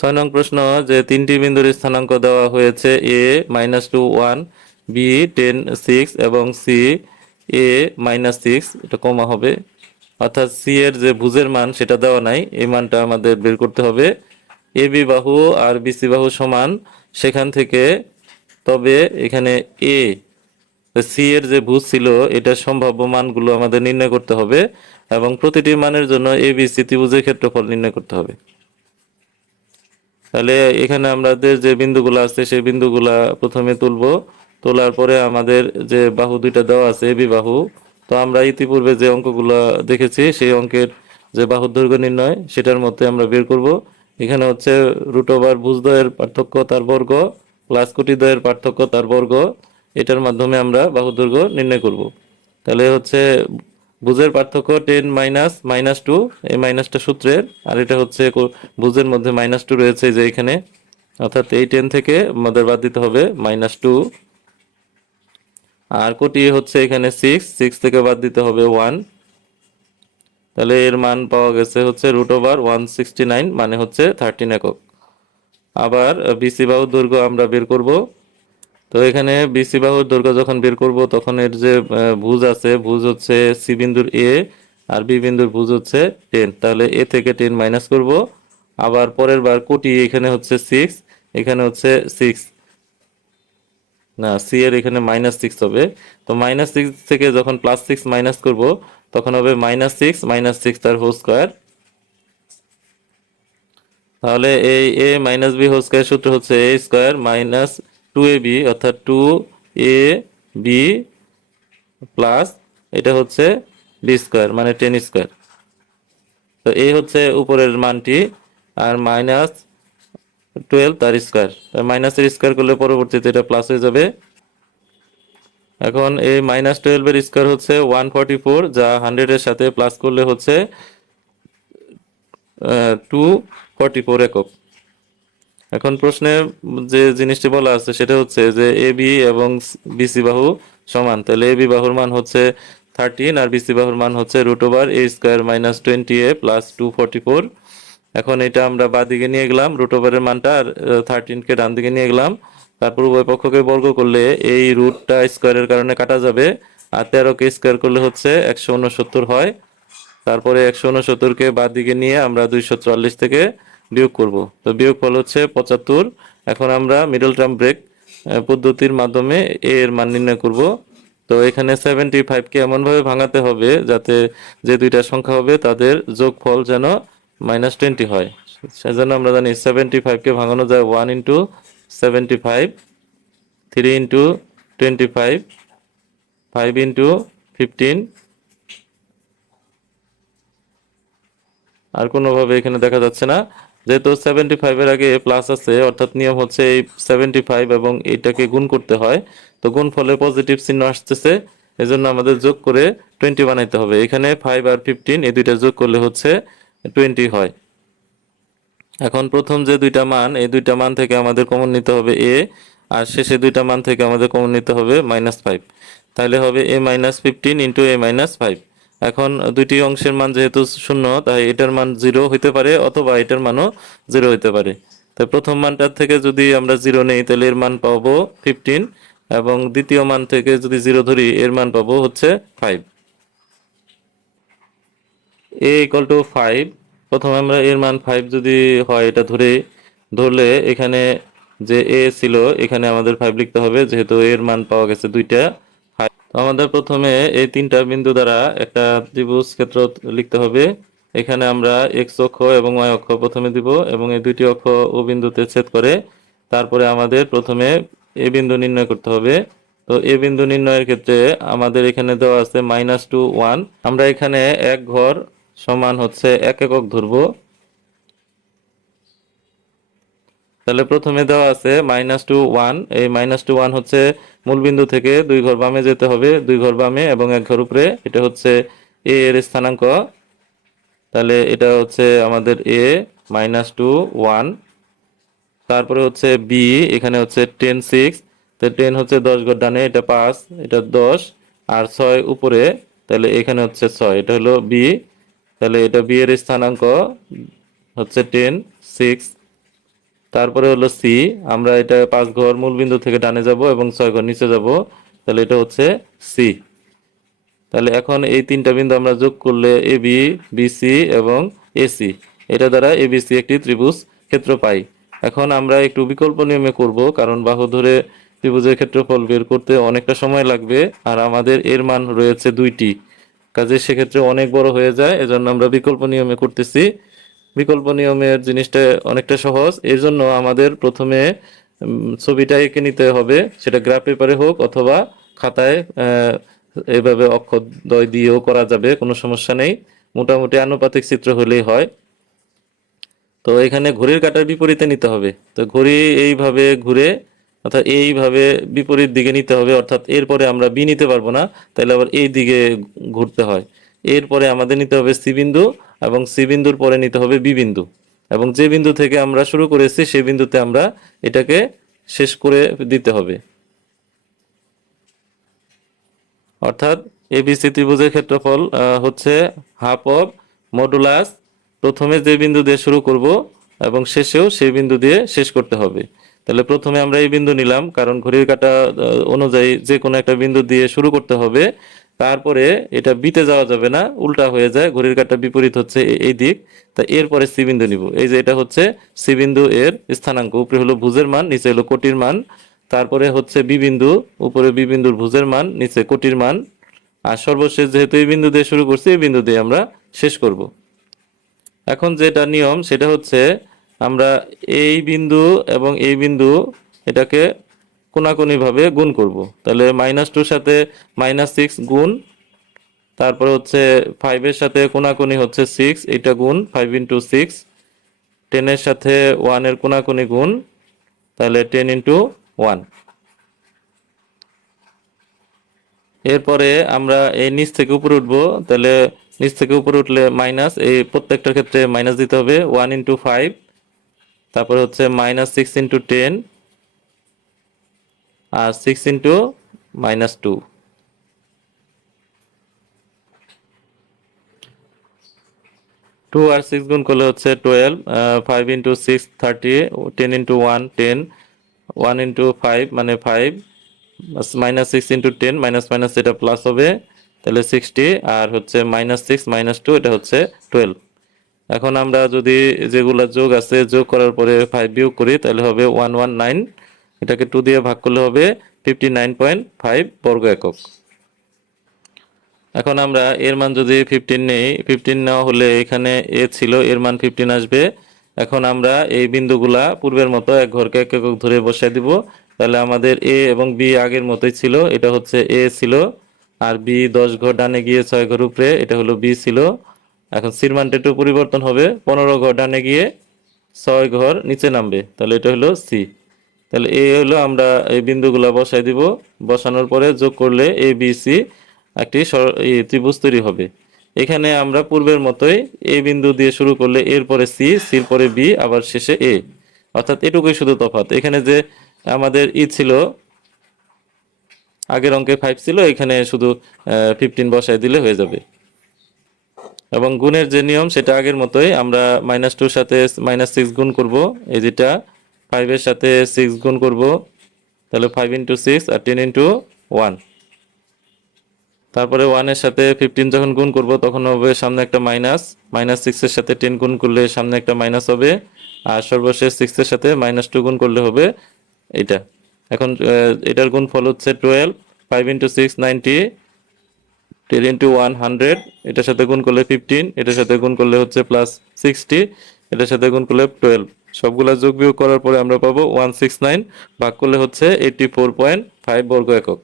ছয় নং প্রশ্ন, যে তিনটি বিন্দুর স্থানাঙ্ক দেওয়া হয়েছে A minus two one B ten six এবং সি এ মাইনাস সিক্স এটা কমা হবে। অর্থাৎ সি এর যে ভুজের মান, সেটা দেওয়া নাই। এই মানটা আমাদের বের করতে হবে। এ বি বাহু আর বিসি বাহু সমান। সেখান থেকে, তবে এখানে এ সি এর যে ভুজ ছিল, এটার সম্ভাব্য মানগুলো আমাদের নির্ণয় করতে হবে এবং প্রতিটি মানের জন্য এ বি সি ত্রিভুজের ক্ষেত্রফল নির্ণয় করতে হবে। তাহলে এখানে আমাদের যে বিন্দুগুলো আছে, সেই বিন্দুগুলা প্রথমে তুলবো। তোলার পরে আমাদের যে বাহু দুইটা দেওয়া আছে এবি বাহু, তো আমরা ইতিপূর্বে যে অঙ্কগুলো দেখেছি, সেই অঙ্কের যে বাহুর দৈর্ঘ্য নির্ণয়, সেটার মধ্যে আমরা বের করব। এখানে হচ্ছে রুট ওভার ভুজদ্বয়ের পার্থক্য, তার বর্গ প্লাস কোটিদ্বয়ের পার্থক্য, তার বর্গ, এটার মাধ্যমে আমরা বাহুর দৈর্ঘ্য নির্ণয় করব। তাহলে হচ্ছে ভুজের পার্থক্য টেন মাইনাস মাইনাস টু এই মাইনাসটা সূত্রের, আর এটা হচ্ছে ভুজের মধ্যে মাইনাস টু রয়েছে যে এখানে। অর্থাৎ এই টেন থেকে আমাদের বাদ দিতে হবে মাইনাস টু আর কোটি হচ্ছে এখানে সিক্স সিক্স থেকে বাদ দিতে হবে ওয়ান তাহলে এর মান পাওয়া গেছে হচ্ছে root over one sixty nine মানে হচ্ছে থার্টিন একক। আবার বিসি বাহুর দৈর্ঘ্য আমরা বের করব তো এখানে বিসি বাহুর দৈর্ঘ্য যখন বের করব, তখন এর যে ভুজ আছে, ভুজ হচ্ছে সি বিন্দুর এ আর বি বিন্দুর ভুজ হচ্ছে টেন তাহলে এ থেকে টেন মাইনাস করব। আবার পরের বার কোটি এখানে হচ্ছে সিক্স এখানে হচ্ছে সিক্স না সি এর এখানে মাইনাস সিক্স হবে। তো মাইনাস সিক্স থেকে যখন প্লাস সিক্স মাইনাস করব, তখন হবে মাইনাস সিক্স মাইনাস সিক্স তার হোল স্কোয়ার তাহলে এই A minus B whole square সূত্র হচ্ছে A square minus two A B অর্থাৎ টু এ বি প্লাস এটা হচ্ছে বি স্কোয়ার মানে টেন স্কোয়ার তো এই হচ্ছে উপরের মানটি, আর মাইনাস টুয়েলভ তার স্কোয়ার মাইনাসের স্কোয়ার করলে পরবর্তীতে এটা প্লাস হয়ে যাবে। এখন এই মাইনাস টুয়েলভের স্কোয়ার হচ্ছে ওয়ান ফর্টি ফোর যা হান্ড্রেডের সাথে প্লাস করলে হচ্ছে টু ফর্টি ফোর একক। এখন প্রশ্নে যে জিনিসটি বলা আছে সেটা হচ্ছে যে এ বি এবং বিসি বাহু সমান। তাহলে এ বি বাহুর মান হচ্ছে থার্টিন আর বিসি বাহুর মান হচ্ছে root over A square minus twenty A plus two forty four এখন এটা আমরা বাঁ দিকে নিয়ে গেলাম রুট ওভারের মানটা আর থার্টিনকে ডান দিকে নিয়ে গেলাম। তারপর উভয় পক্ষকে বর্গ করলে এই রুটটা স্কোয়ারের কারণে কাটা যাবে আর তেরোকে স্কোয়ার করলে হচ্ছে একশো উনসত্তর হয়। তারপরে একশো উনসত্তরকে বাদ দিকে নিয়ে আমরা দুইশো চুয়াল্লিশ থেকে বিয়োগ করব। তো বিয়োগ ফল হচ্ছে পঁচাত্তর। এখন আমরা মিডল টার্ম ব্রেক পদ্ধতির মাধ্যমে এ এর মান নির্ণয় করব। তো এখানে সেভেন্টি ফাইভকে এমনভাবে ভাঙাতে হবে যাতে যে দুইটা সংখ্যা হবে তাদের যোগফল যেন মাইনাস টোয়েন্টি হয়। সেজন্য আমরা জানি সেভেন্টি ফাইভকে ভাঙানো যায় one into seventy five three into twenty five five into fifteen আর কোনোভাবে এখানে দেখা যাচ্ছে না। যেহেতু সেভেন্টি ফাইভের আগে প্লাস আছে, অর্থাৎ নিয়ম হচ্ছে এই সেভেন্টি ফাইভ এবং এইটাকে গুণ করতে হয়। তো গুণ ফলে পজিটিভ চিহ্ন আসতেছে, এজন্য আমাদের যোগ করে টোয়েন্টি বানাইতে হবে। এখানে ফাইভ আর ফিফটিন এই দুইটা যোগ করলে হচ্ছে টোয়েন্টি হয়। এখন প্রথম যে দুইটা মান, এই দুইটা মান থেকে আমাদের কমন নিতে হবে এ আর শেষে দুইটা মান থেকে আমাদের কমন নিতে হবে মাইনাস ফাইভ তাহলে হবে A minus fifteen into A minus five এখন দুইটি অংশের মান যেহেতু শূন্য, তাই এটার মান জিরো হইতে পারে অথবা এটার মানও জিরো হইতে পারে তাই প্রথম মানটার থেকে যদি আমরা জিরো নেই, তাহলে এর মান পাবো ফিফটিন এবং দ্বিতীয় মান থেকে যদি জিরো ধরি, এর মান পাবো হচ্ছে five A equal to five প্রথমে আমরা এর মান ফাইভ যদি হয়, এটা ধরে, ধরলে এখানে যে এ ছিল, এখানে আমাদের ফাইভ লিখতে হবে, যেহেতু এর মান পাওয়া গেছে দুইটা। তো আমাদের প্রথমে এই তিনটা বিন্দু দ্বারা একটা ত্রিভুজ ক্ষেত্র লিখতে হবে। এখানে আমরা এক্স অক্ষ এবং ওয়াই অক্ষ প্রথমে দিব এবং এই দুইটি অক্ষ ও বিন্দুতে ছেদ করে তারপরে আমাদের প্রথমে এ বিন্দু নির্ণয় করতে হবে। তো এ বিন্দু নির্ণয়ের ক্ষেত্রে আমাদের এখানে দেওয়া আছে মাইনাস টু ওয়ান আমরা এখানে এক ঘর সমান হচ্ছে এক একক ধরবো। তাহলে প্রথমে দেওয়া আছে মাইনাস টু ওয়ান এই মাইনাস টু ওয়ান হচ্ছে মূলবিন্দু থেকে দুই ঘর বামে যেতে হবে, দুই ঘর বামে এবং এক ঘর উপরে। এটা হচ্ছে এ এর স্থানাঙ্ক। তাহলে এটা হচ্ছে আমাদের এ মাইনাস টু ওয়ান তারপরে হচ্ছে বি এখানে হচ্ছে টেন সিক্স তো টেন হচ্ছে দশ ঘর ডানে, এটা পাঁচ, এটা দশ। আর ছয় উপরে, তাহলে এখানে হচ্ছে ছয়, এটা হলো বি তাহলে এটা বি এর স্থানাঙ্ক হচ্ছে টেন সিক্স তারপরে হলো সি আমরা এটা পাঁচ ঘর মূল বিন্দু থেকে ডানে যাব এবং ছয় ঘর নিচে যাব। তাহলে এটা হচ্ছে সি তাহলে এখন এই তিনটা বিন্দু আমরা যোগ করলে এ বি বিসি এবং এসি এটা দ্বারা এ এবিসি একটি ত্রিভুজ ক্ষেত্র পাই। এখন আমরা একটু বিকল্প নিয়মে করব, কারণ বাহু ধরে ত্রিভুজের ক্ষেত্রফল বের করতে অনেকটা সময় লাগবে আর আমাদের এর মান রয়েছে দুইটি। কাজে সেক্ষেত্রে অনেক বড় হয়ে যায়, এজন্য আমরা বিকল্প নিয়মে করতেছি। বিকল্প নিয়মের জিনিসটা অনেকটা সহজ। এর জন্য আমাদের প্রথমে ছবিটা এঁকে নিতে হবে। সেটা গ্রাফ পেপারে হোক অথবা খাতায় এভাবে অক্ষরদ্বয় দিয়েও করা যাবে, কোনো সমস্যা নেই। মোটামুটি আনুপাতিক চিত্র হলেই হয়। তো এখানে ঘড়ির কাঁটার বিপরীতে নিতে হবে। তো ঘড়ি এইভাবে ঘুরে অর্থাৎ এইভাবে বিপরীত দিকে নিতে হবে। অর্থাৎ এরপরে আমরা বি নিতে পারব না, তাহলে আবার এই দিকে ঘুরতে হয়। এরপরে আমাদের নিতে হবে সি বিন্দু এবং সি বিন্দুর পরে নিতে হবে বি বিন্দু। এবং যে বিন্দু থেকে আমরা শুরু করেছি সেই বিন্দুতে আমরা এটাকে শেষ করে দিতে হবে। অর্থাৎ এবিসি ত্রিভুজের ক্ষেত্রফল হচ্ছে হাফ অফ মডুলাস। প্রথমে যে বিন্দু দিয়ে শুরু করব এবং শেষেও সেই বিন্দু দিয়ে শেষ করতে হবে। তাহলে প্রথমে আমরা এই বিন্দু নিলাম, কারণ ঘড়ির কাঁটা অনুযায়ী যে কোনো একটা বিন্দু দিয়ে শুরু করতে হবে। তারপরে এটা বিতে যাওয়া যাবে না, উল্টা হয়ে যায়, ঘড়ির কাঁটা বিপরীত হচ্ছে এই দিক। তা এরপরে সি বিন্দু নিব। এই যে এটা হচ্ছে সি বিন্দু এর স্থানাঙ্ক, উপরে হলো ভুজের মান, নিচে হলো কোটির মান। তারপরে হচ্ছে বি বিন্দু, উপরে বি বিন্দুর ভুজের মান, নিচে কোটির মান। আর সর্বশেষ যেহেতু এই বিন্দু দিয়ে শুরু করছি এই বিন্দু দিয়ে আমরা শেষ করব। এখন যেটা নিয়ম, সেটা হচ্ছে আমরা এই বিন্দু এবং এই বিন্দু এটাকে কোনাকুনি ভাবে গুণ করব। তাহলে মাইনাস টুর সাথে মাইনাস সিক্স গুণ, তারপরে হচ্ছে ফাইভের সাথে কোনাকুনি হচ্ছে সিক্স এটা গুণ ফাইভ ইন্টু সিক্স টেনের সাথে ওয়ানের কোনাকুনি গুণ, তাহলে টেন ইন্টু ওয়ান এরপরে আমরা এই নিচ থেকে উপরে উঠবো, তাহলে নিচ থেকে উপরে উঠলে মাইনাস এই প্রত্যেকটার ক্ষেত্রে মাইনাস দিতে হবে ওয়ান ইন্টু ফাইভ তারপরে হচ্ছে মাইনাস সিক্স ইন্টু টেন আর six into minus two two আর সিক্স গুণ করলে হচ্ছে twelve five into six thirty ten into one ten one into five মানে five minus six into ten minus minus এটা plus হবে, তাহলে sixty আর হচ্ছে minus six minus two এটা হচ্ছে টুয়েলভ এখন আমরা যদি যেগুলো যোগ আছে, যোগ করার পরে ফাইভ বিয়োগ করি, তাহলে হবে ওয়ান ওয়ান নাইন এটাকে টু দিয়ে ভাগ করলে হবে ফিফটি নাইন পয়েন্ট ফাইভ বর্গ একক। এখন আমরা এর মান যদি ফিফটিন নেই ফিফটিন নেওয়া হলে এখানে এ ছিল, এর মান ফিফটিন আসবে। এখন আমরা এই বিন্দুগুলা পূর্বের মতো এক ঘরকে এক একক ধরে বসাই দিব। তাহলে আমাদের এ এবং বি আগের মতোই ছিল, এটা হচ্ছে এ ছিল, আর বি দশ ঘর ডানে গিয়ে ছয় ঘর উপরে, এটা হলো বি ছিল। এখন সির মানটা একটু পরিবর্তন হবে, পনেরো ঘর ডানে গিয়ে ছয় ঘর নিচে নামবে, তাহলে এটা হলো সি। তাহলে এই হলো আমরা এই বিন্দুগুলা বসাই দিব। বসানোর পরে যোগ করলে এ বি সি একটি ত্রিভুজ তৈরি হবে। এখানে আমরা পূর্বের মতোই এ বিন্দু দিয়ে শুরু করলে এর পরে সি সির পরে বি আবার শেষে এ অর্থাৎ এটুকুই শুধু তফাৎ। এখানে যে আমাদের ই ছিল, আগের অঙ্কে ফাইভ ছিল, এখানে শুধু ফিফটিন বসাই দিলে হয়ে যাবে। এবং গুণের যে নিয়ম, সেটা আগের মতোই আমরা মাইনাস টুর সাথে মাইনাস সিক্স গুণ করব। এই যেটা ফাইভের সাথে সিক্স গুণ করব, তাহলে ফাইভ ইন্টু সিক্স আর টেন ইন্টু ওয়ান তারপরে ওয়ানের সাথে ফিফটিন যখন গুণ করব, তখন হবে সামনে একটা মাইনাস মাইনাস সিক্সের সাথে টেন গুণ করলে সামনে একটা মাইনাস হবে, আর সর্বশেষ সিক্সের সাথে মাইনাস টু গুণ করলে হবে এটা। এখন এটার গুণ ফল হচ্ছে twelve five into six ninety ten into one hundred এটার সাথে গুণ করলে ফিফটিন এটার সাথে গুণ করলে হচ্ছে প্লাস সিক্সটি এটার সাথে গুণ করলে টুয়েলভ সবগুলা যোগ বিয়োগ করার পরে আমরা পাবো ওয়ান সিক্স নাইন ভাগ করলে হচ্ছে এইটি ফোর পয়েন্ট ফাইভ বর্গ একক।